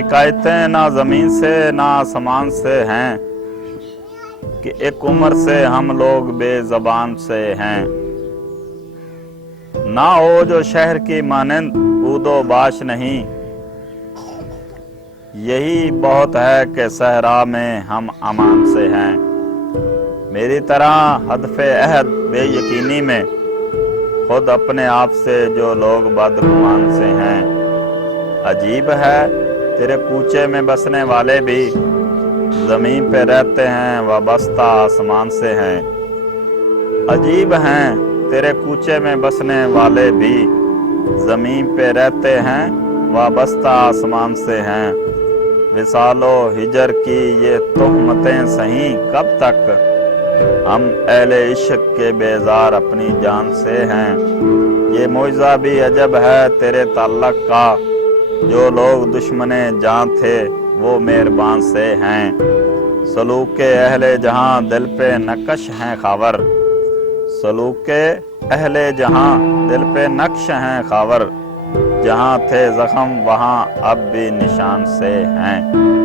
شکایتیں نہ زمین سے نہ آسمان سے ہیں کہ ایک عمر سے ہم لوگ بے زبان سے ہیں۔ نہ ہو جو شہر کی مانند بود و باش نہیں، یہی بہت ہے کہ صحرا میں ہم امان سے ہیں۔ میری طرح ہدف عہد بے یقینی میں خود اپنے آپ سے جو لوگ بدگمان سے ہیں۔ عجیب ہے تیرے کوچے میں بسنے والے بھی زمین پہ رہتے ہیں وابستہ آسمان سے ہیں۔ عجیب ہیں تیرے کوچے میں بسنے والے بھی زمین پہ رہتے ہیں وابستہ آسمان سے ہیں۔ وصال و ہجر کی یہ تہمتیں سہیں کب تک، ہم اہل عشق کے بیزار اپنی جان سے ہیں۔ یہ معجزہ بھی عجب ہے تیرے تعلق کا، جو لوگ دشمن جان تھے وہ مہربان سے ہیں۔ سلوک اہل جہاں دل پہ نقش ہیں خاور، سلوک اہل جہاں دل پہ نقش ہیں خاور، جہاں تھے زخم وہاں اب بھی نشان سے ہیں۔